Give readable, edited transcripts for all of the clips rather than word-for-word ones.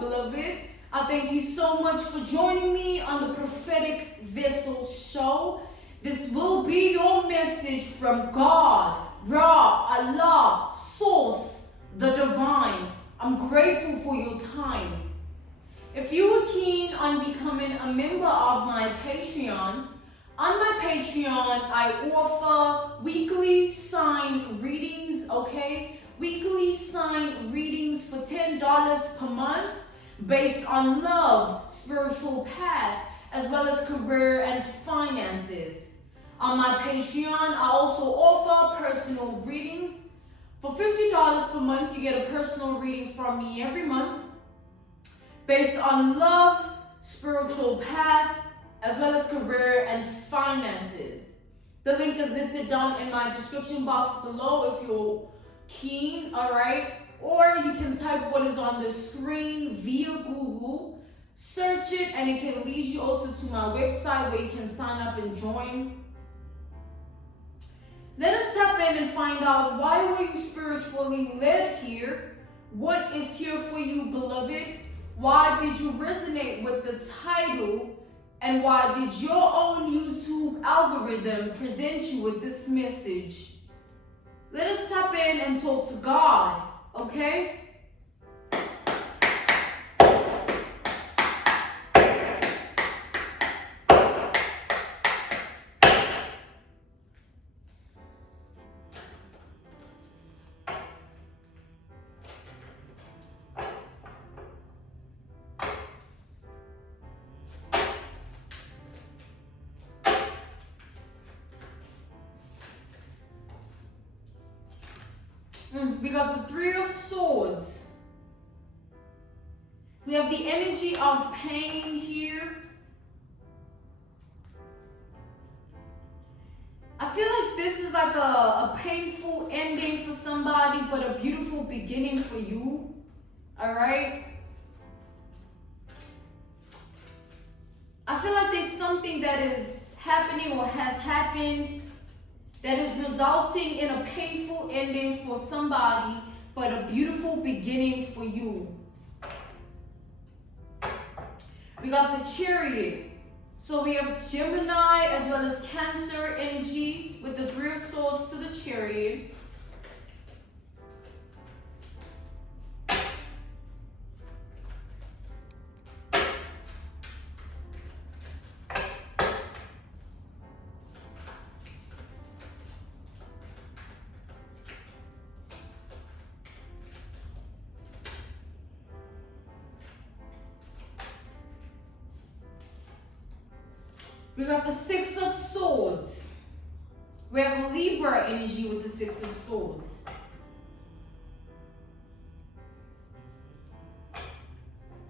beloved. I thank you so much for joining me on the Prophetic Vessel Show. This will be your message from God, Ra, Allah, Source, the Divine. I'm grateful for your time. If you are keen on becoming a member of my Patreon, on my Patreon, I offer weekly sign readings, okay? Weekly sign readings for $10 per month based on love, spiritual path, as well as career and finances. On my Patreon, I also offer personal readings. For $50 per month, you get a personal reading from me every month based on love, spiritual path, as well as career and finances. The link is listed down in my description box below if you're keen, all right? Or you can type what is on the screen via Google, search it, and it can lead you also to my website where you can sign up and join. Let us tap in and find out, why were you spiritually led here? What is here for you, beloved? Why did you resonate with the title? And why did your own YouTube algorithm present you with this message? Let us tap in and talk to God, okay? We got the Three of Swords. We have the energy of pain here. I feel like this is like a painful ending for somebody, but a beautiful beginning for you. All right? I feel like there's something that is happening or has happened that is resulting in a painful ending for somebody, but a beautiful beginning for you. We got the Chariot. So we have Gemini as well as Cancer energy with the Three of Swords to the Chariot. We got the Six of Swords. We have Libra energy with the Six of Swords.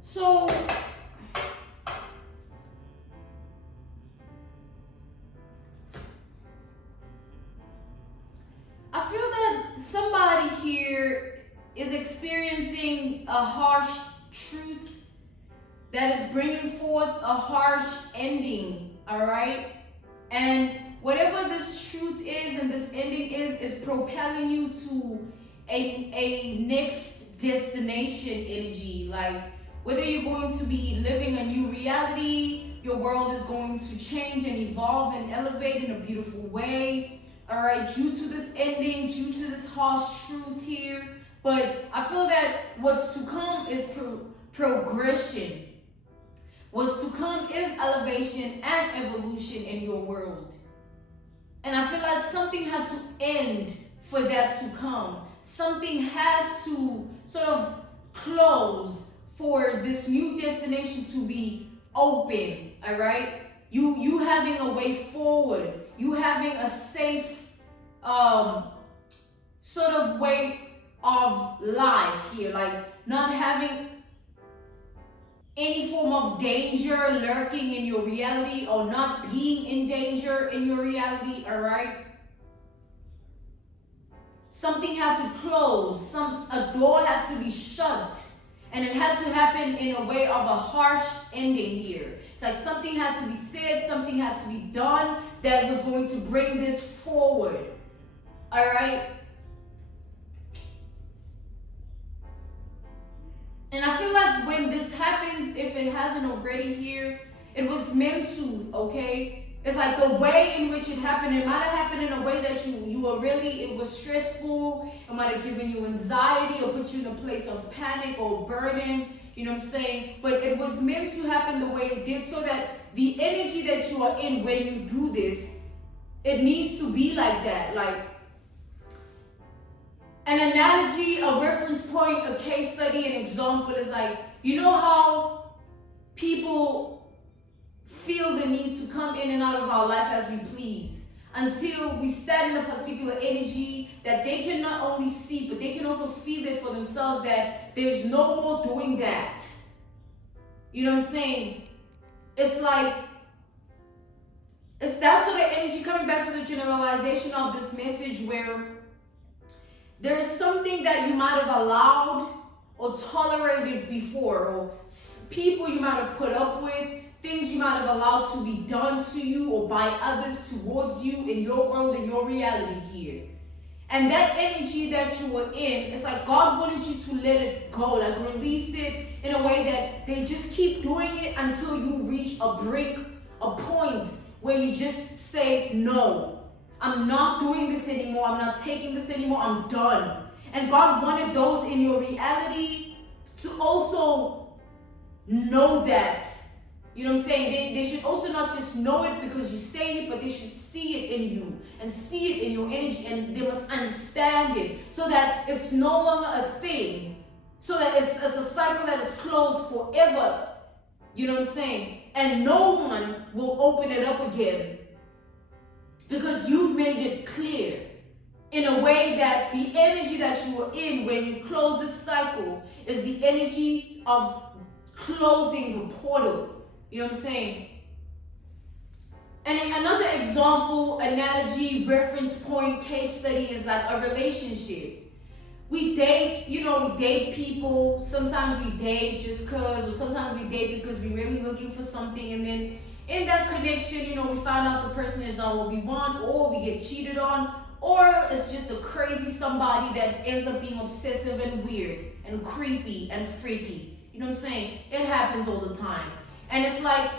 So, I feel that somebody here is experiencing a harsh truth that is bringing forth a harsh ending. All right, and whatever this truth is and this ending is propelling you to a next destination energy. Like, whether you're going to be living a new reality, your world is going to change and evolve and elevate in a beautiful way. All right, due to this ending, due to this harsh truth here. But I feel that what's to come is progression. What's to come is elevation and evolution in your world. And I feel like something had to end for that to come. Something has to sort of close for this new destination to be open, all right? You having a way forward. You having a safe sort of way of life here. Like, not having any form of danger lurking in your reality, or not being in danger in your reality, all right? Something had to close, a door had to be shut, and it had to happen in a way of a harsh ending here. It's like something had to be said, something had to be done that was going to bring this forward, all right? And I feel like when this happens, if it hasn't already here, it was meant to, okay? It's like the way in which it happened, it might have happened in a way that you were really, it was stressful, it might have given you anxiety or put you in a place of panic or burden, you know what I'm saying? But it was meant to happen the way it did, so that the energy that you are in when you do this, it needs to be like that. Like an analogy, a reference point, a case study, an example is like, you know how people feel the need to come in and out of our life as we please, until we stand in a particular energy that they can not only see, but they can also feel it for themselves, that there's no more doing that. You know what I'm saying? It's like, it's that sort of energy, coming back to the generalization of this message, where there is something that you might have allowed or tolerated before, or people you might have put up with, things you might have allowed to be done to you or by others towards you in your world, in your reality here. And that energy that you were in, it's like God wanted you to let it go, like release it in a way that they just keep doing it until you reach a break, a point where you just say, no, I'm not doing this anymore. I'm not taking this anymore. I'm done. And God wanted those in your reality to also know that. You know what I'm saying? They should also not just know it because you say it, but they should see it in you and see it in your energy, and they must understand it so that it's no longer a thing, so that it's a cycle that is closed forever. You know what I'm saying? And no one will open it up again because you've made it clear in a way that the energy that you were in when you close this cycle is the energy of closing the portal. You know what I'm saying? And another example, analogy, reference point, case study is like a relationship. We date, we date people. Sometimes we date just because, or sometimes we date because we're really looking for something. And then in that connection, we find out the person is not what we want, or we get cheated on, or it's just a crazy somebody that ends up being obsessive and weird and creepy and freaky. You know what I'm saying? It happens all the time. And it's like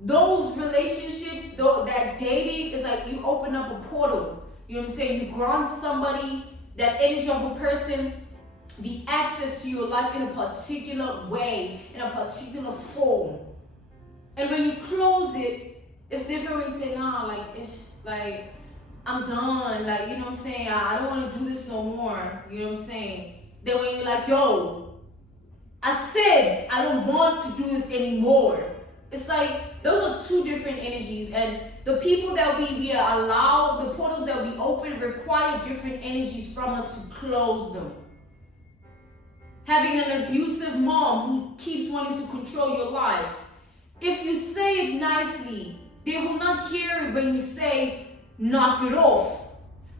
those relationships, that dating is like you open up a portal. You know what I'm saying? You grant somebody, that energy of a person, the access to your life in a particular way, in a particular form. And when you close it, it's different when you say, nah, like, it's like, I'm done. Like, you know what I'm saying? I don't want to do this no more. You know what I'm saying? Then when you're like, yo, I said I don't want to do this anymore. It's like those are two different energies, and the people that we allow, the portals that we open, require different energies from us to close them. Having an abusive mom who keeps wanting to control your life, if you say it nicely, they will not hear it when you say knock it off.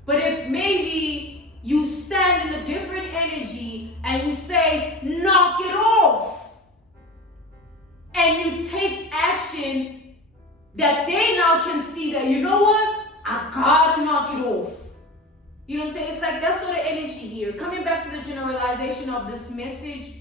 But if maybe you stand in a different energy and you say, knock it off, and you take action that they now can see that, you know what? I gotta knock it off. You know what I'm saying? It's like that sort of energy here. Coming back to the generalization of this message,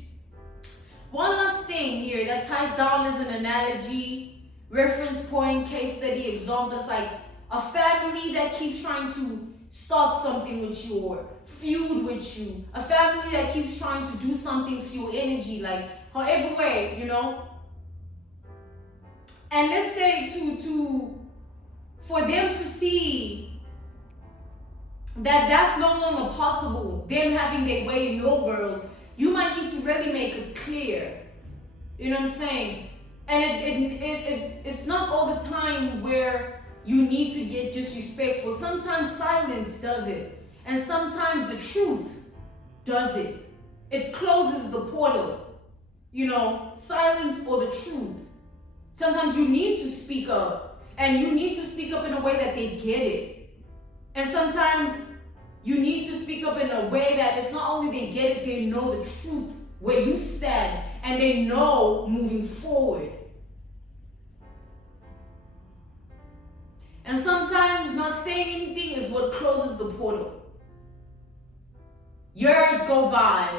one last thing here that ties down as an analogy, reference point, case study, example. It's like a family that keeps trying to start something with you or feud with you. A family that keeps trying to do something to your energy, like however way, And let's say for them to see that that's no longer possible, them having their way in your world, you might need to really make it clear. You know what I'm saying? And it's not all the time where you need to get disrespectful. Sometimes silence does it. And sometimes the truth does it. It closes the portal. Silence or the truth. Sometimes you need to speak up. And you need to speak up in a way that they get it. And sometimes you need to speak up in a way that it's not only they get it, they know the truth, where you stand, and they know moving forward. And sometimes not saying anything is what closes the portal. Years go by,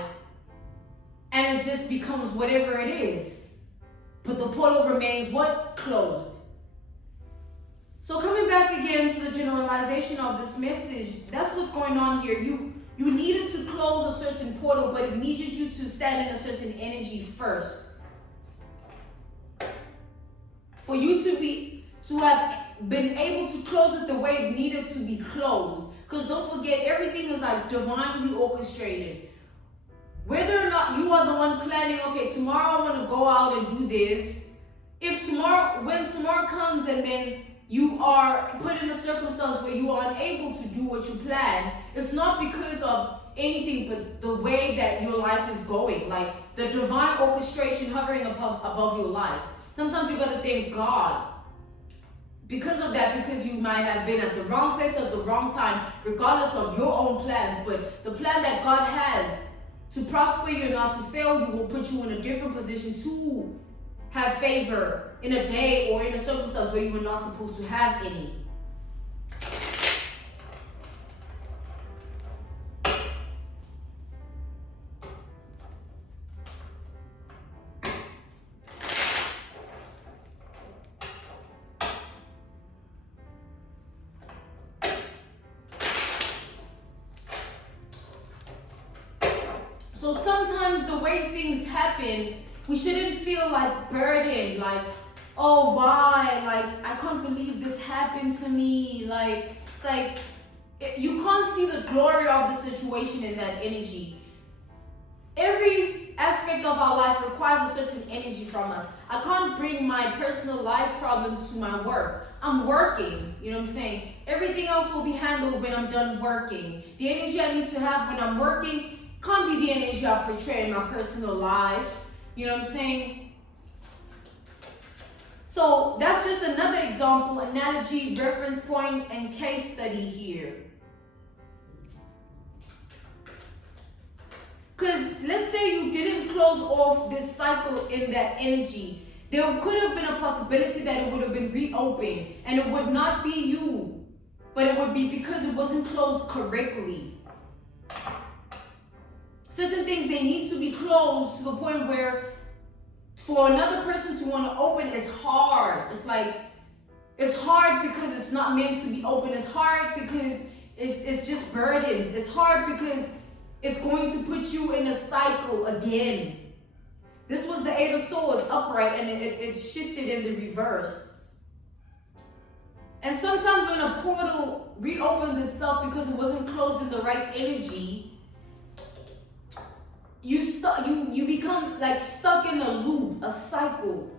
and it just becomes whatever it is. But the portal remains what? Closed. So coming back again to the generalization of this message, that's what's going on here. You needed to close a certain portal, but it needed you to stand in a certain energy first. For you to have been able to close it the way it needed to be closed. Because don't forget, everything is like divinely orchestrated. Whether or not you are the one planning, okay, tomorrow I want to go out and do this. When tomorrow comes and then you are put in a circumstance where you are unable to do what you plan, it's not because of anything but the way that your life is going. Like the divine orchestration hovering above your life. Sometimes you got to thank God because of that, because you might have been at the wrong place at the wrong time, regardless of your own plans. But the plan that God has to prosper you and not to fail you will put you in a different position to have favor in a day or in a circumstance where you were not supposed to have any. So sometimes the way things happen, we shouldn't feel like burdened, like, oh, why? Like, I can't believe this happened to me. Like, it's like, you can't see the glory of the situation in that energy. Every aspect of our life requires a certain energy from us. I can't bring my personal life problems to my work. I'm working, you know what I'm saying? Everything else will be handled when I'm done working. The energy I need to have when I'm working can't be the energy I portray in my personal life. You know what I'm saying? So that's just another example, analogy, reference point, and case study here. Because let's say you didn't close off this cycle in that energy. There could have been a possibility that it would have been reopened, and it would not be you, but it would be because it wasn't closed correctly. Certain things, they need to be closed to the point where for another person to want to open is hard. It's like, it's hard because it's not meant to be open. It's hard because it's just burdens. It's hard because it's going to put you in a cycle again. This was the Eight of Swords upright, and it shifted in the reverse. And sometimes when a portal reopens itself because it wasn't closed in the right energy, you become like stuck in a loop, a cycle.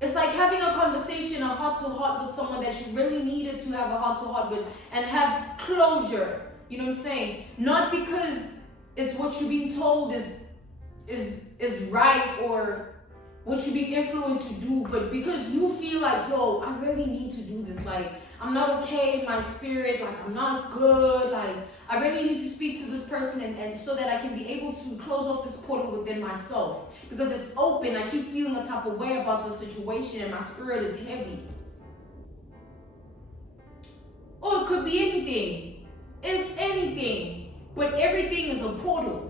It's like having a conversation, a heart-to-heart with someone that you really needed to have a heart-to-heart with and have closure. You know what I'm saying? Not because it's what you're being told is right or what you're being influenced to do, but because you feel like, yo, I really need to do this. Like, I'm not okay in my spirit. Like, I'm not good. Like, I really need to speak to this person and so that I can be able to close off this portal within myself. Because it's open. I keep feeling a type of way about the situation and my spirit is heavy. Or it could be anything. It's anything. But everything is a portal.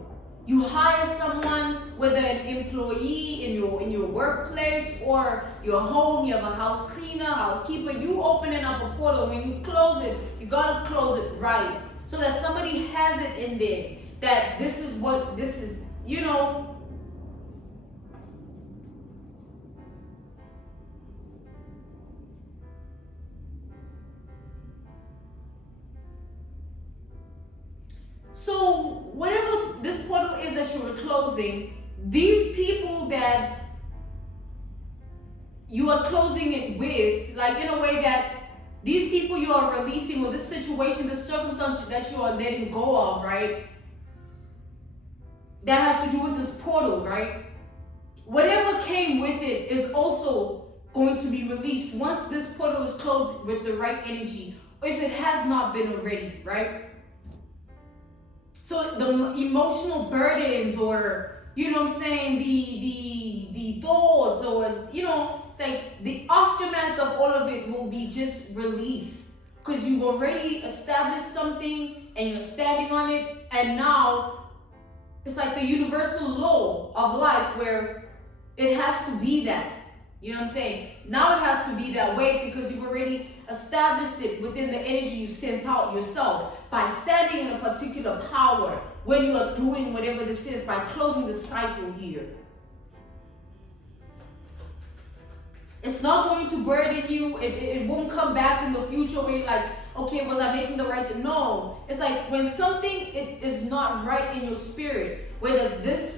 You hire someone, whether an employee in your workplace or your home, you have a house cleaner, housekeeper, you opening up a portal. When you close it, you gotta close it right. So that somebody has it in there, that this is what this is, you know. So whatever this portal is that you were closing, these people that you are closing it with, like in a way that these people you are releasing, or this situation, this circumstance that you are letting go of, right? That has to do with this portal, right? Whatever came with it is also going to be released once this portal is closed with the right energy, if it has not been already, right? So the emotional burdens, or, you know what I'm saying, the thoughts, or, you know, it's like the aftermath of all of it will be just released. Because you've already established something and you're standing on it, and now It's like the universal law of life where it has to be that. You know what I'm saying? Now it has to be that way because you've already established it within the energy you sense out yourself by standing in a particular power when you are doing whatever this is, by closing the cycle here. It's not going to burden you. It won't come back in the future where you're like, okay, was I making the right? No. It's like when something is not right in your spirit, whether this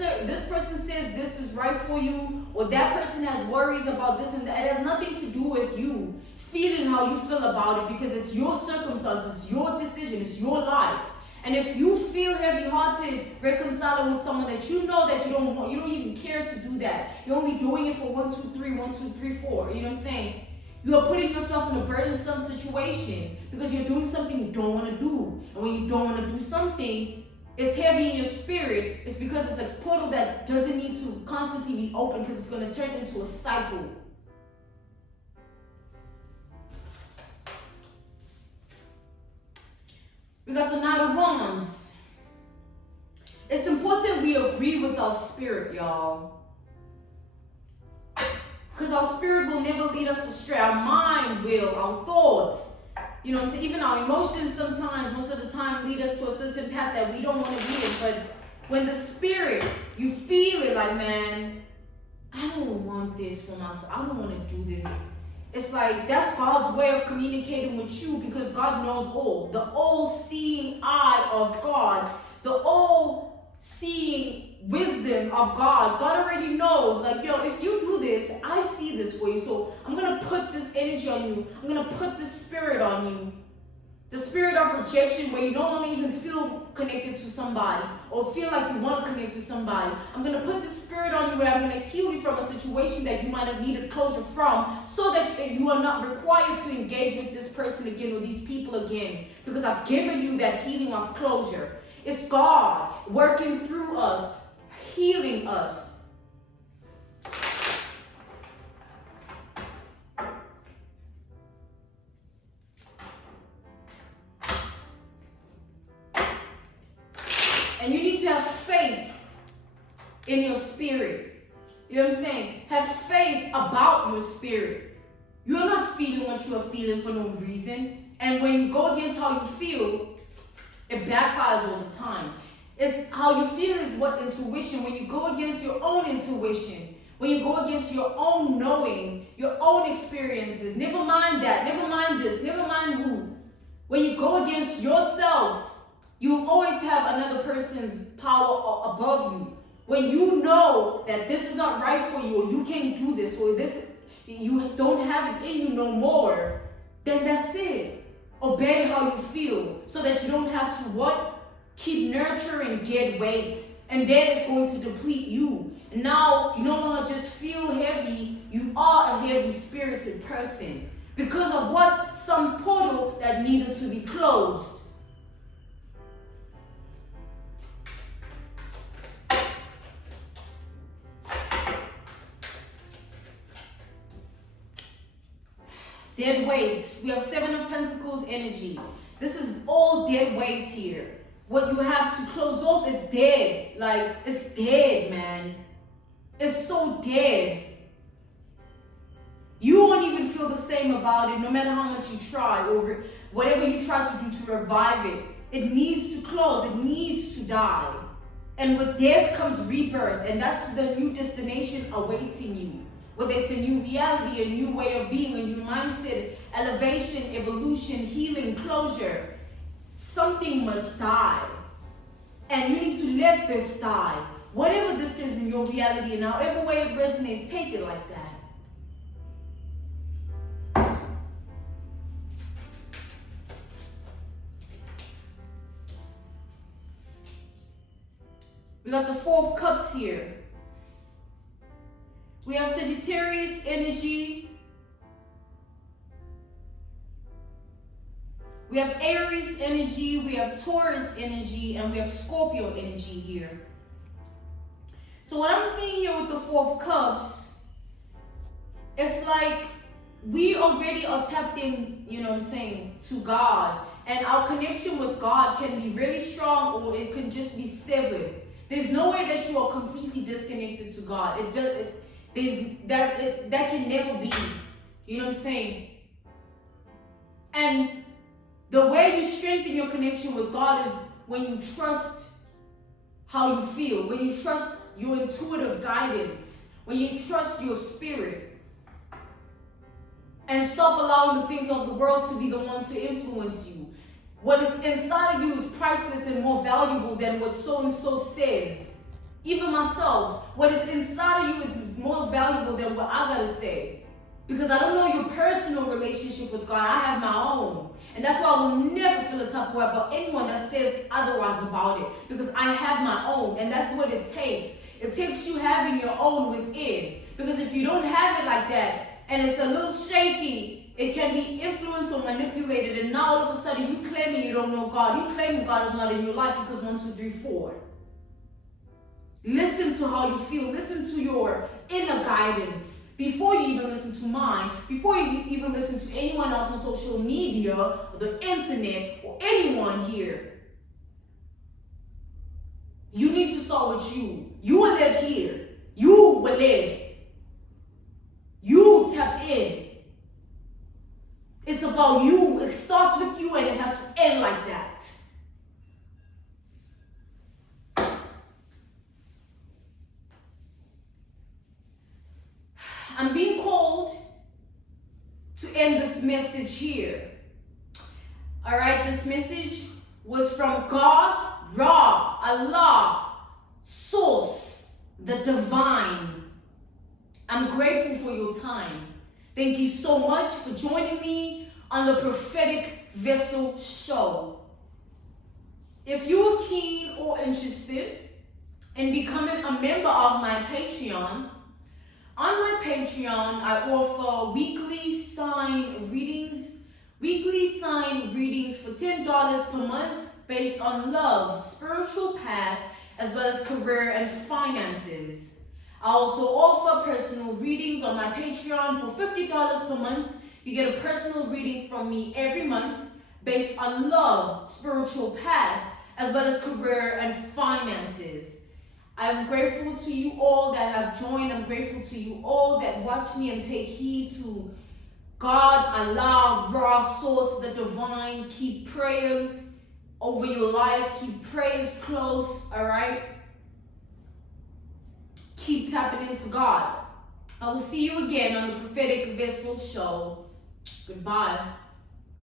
person says this is right for you, or that person has worries about this and that, it has nothing to do with you feeling how you feel about it, because it's your circumstances, it's your decision, it's your life. And if you feel heavy-hearted reconciling with someone that you know that you don't want, you don't even care to do that. You're only doing it for 1, 2, 3, 1, 2, 3, 4. You know what I'm saying? You are putting yourself in a burdensome situation because you're doing something you don't want to do. And when you don't want to do something, it's heavy in your spirit. It's because it's a portal that doesn't need to constantly be open, because it's going to turn into a cycle. We got the Knight of Wands. It's important we agree with our spirit, y'all. Because our spirit will never lead us astray. Our mind will, our thoughts. You know what I'm saying? Even our emotions sometimes, most of the time, lead us to a certain path that we don't want to be in. But when the spirit, you feel it like, man, I don't want this for myself. I don't want to do this. It's like, that's God's way of communicating with you, because God knows all. The all-seeing eye of God, the all-seeing wisdom of God. God already knows, like, yo, if you do this, I see this for you. So I'm going to put this energy on you. I'm going to put this spirit on you. The spirit of rejection, where you no longer even feel connected to somebody or feel like you want to connect to somebody. I'm going to put the spirit on you where I'm going to heal you from a situation that you might have needed closure from, so that you are not required to engage with this person again or these people again, because I've given you that healing of closure. It's God working through us, healing us. And you need to have faith in your spirit. You know what I'm saying? Have faith about your spirit. You're not feeling what you are feeling for no reason. And when you go against how you feel, it backfires all the time. It's how you feel is what intuition. When you go against your own intuition, when you go against your own knowing, your own experiences, never mind that, never mind this, never mind who. When you go against yourself, you always have another person's power above you. When you know that this is not right for you, or you can't do this, or this, you don't have it in you no more, then that's it. Obey how you feel, so that you don't have to what? Keep nurturing dead weight. And then it's going to deplete you. And now you no longer just feel heavy, you are a heavy spirited person. Because of what? Some portal that needed to be closed. Dead weight. We have 7 of Pentacles energy. This is all dead weight here. What you have to close off is dead. Like, it's dead, man. It's so dead. You won't even feel the same about it, no matter how much you try, or whatever you try to do to revive it. It needs to close. It needs to die. And with death comes rebirth, and that's the new destination awaiting you. Whether it's a new reality, a new way of being, a new mindset, elevation, evolution, healing, closure. Something must die. And you need to let this die. Whatever this is in your reality, and however way it resonates, take it like that. We got the 4 of Cups here. We have Sagittarius energy. We have Aries energy. We have Taurus energy. And we have Scorpio energy here. So what I'm seeing here with the 4 of Cups, it's like we already are tapped in, you know what I'm saying, to God. And our connection with God can be really strong, or it can just be severed. There's no way that you are completely disconnected to God. That can never be. You know what I'm saying? And the way you strengthen your connection with God is when you trust how you feel, when you trust your intuitive guidance, when you trust your spirit, and stop allowing the things of the world to be the one to influence you. What is inside of you is priceless and more valuable than what so-and-so says. Even myself, what is inside of you is more valuable than what I gotta say. Because I don't know your personal relationship with God. I have my own. And that's why I will never feel a type of way about anyone that says otherwise about it. Because I have my own. And that's what it takes. It takes you having your own within. Because if you don't have it like that, and it's a little shaky, it can be influenced or manipulated. And now all of a sudden you claiming you don't know God. You claiming God is not in your life because 1, 2, 3, 4. Listen to how you feel. Listen to your inner guidance. Before you even listen to mine, before you even listen to anyone else on social media, or the internet, or anyone here, you need to start with you. You were led here. You were led. You tap in. It's about you. It starts with you and it has to end like that. I'm being called to end this message here. Alright, this message was from God, Ra, Allah, Source, the Divine. I'm grateful for your time. Thank you so much for joining me on the Prophetic Vessel Show. If you're keen or interested in becoming a member of my Patreon, on my Patreon, I offer weekly sign readings for $10 per month based on love, spiritual path, as well as career and finances. I also offer personal readings on my Patreon for $50 per month. You get a personal reading from me every month based on love, spiritual path, as well as career and finances. I'm grateful to you all that have joined. I'm grateful to you all that watch me and take heed to God, Allah, Ra, Source, the Divine. Keep praying over your life. Keep prayers close, all right? Keep tapping into God. I will see you again on the Prophetic Vessel Show. Goodbye.